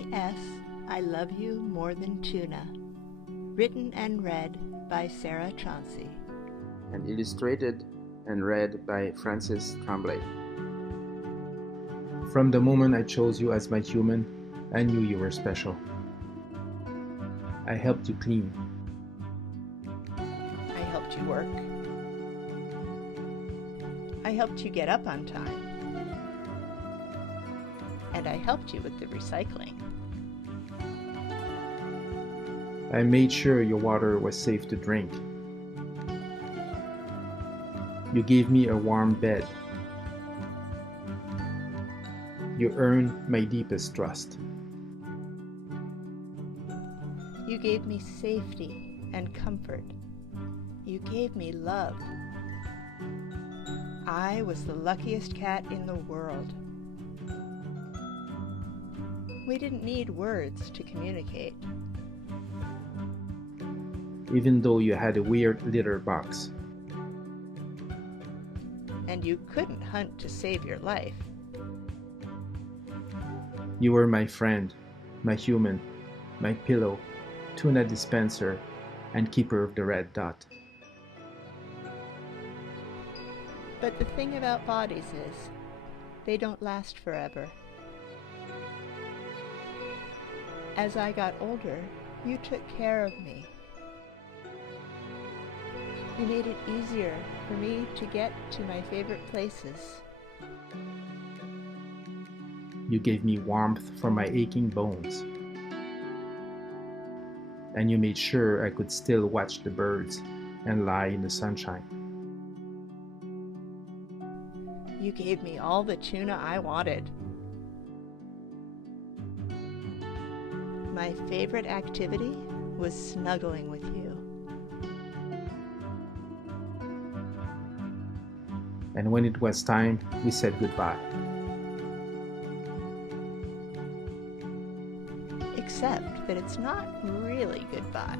P.S. I love you more than tuna. Written and read by Sarah Chauncey. And illustrated and read by Francis Tremblay. From the moment I chose you as my human, I knew you were special. I helped you clean. I helped you work. I helped you get up on time. And I helped you with the recycling. I made sure your water was safe to drink. You gave me a warm bed. You earned my deepest trust. You gave me safety and comfort. You gave me love. I was the luckiest cat in the world. We didn't need words to communicate. Even though you had a weird litter box. And you couldn't hunt to save your life. You were my friend, my human, my pillow, tuna dispenser, and keeper of the red dot. But the thing about bodies is, they don't last forever. As I got older, you took care of me. You made it easier for me to get to my favorite places. You gave me warmth for my aching bones. And you made sure I could still watch the birds and lie in the sunshine. You gave me all the tuna I wanted. My favorite activity was snuggling with you. And when it was time, we said goodbye. Except that it's not really goodbye.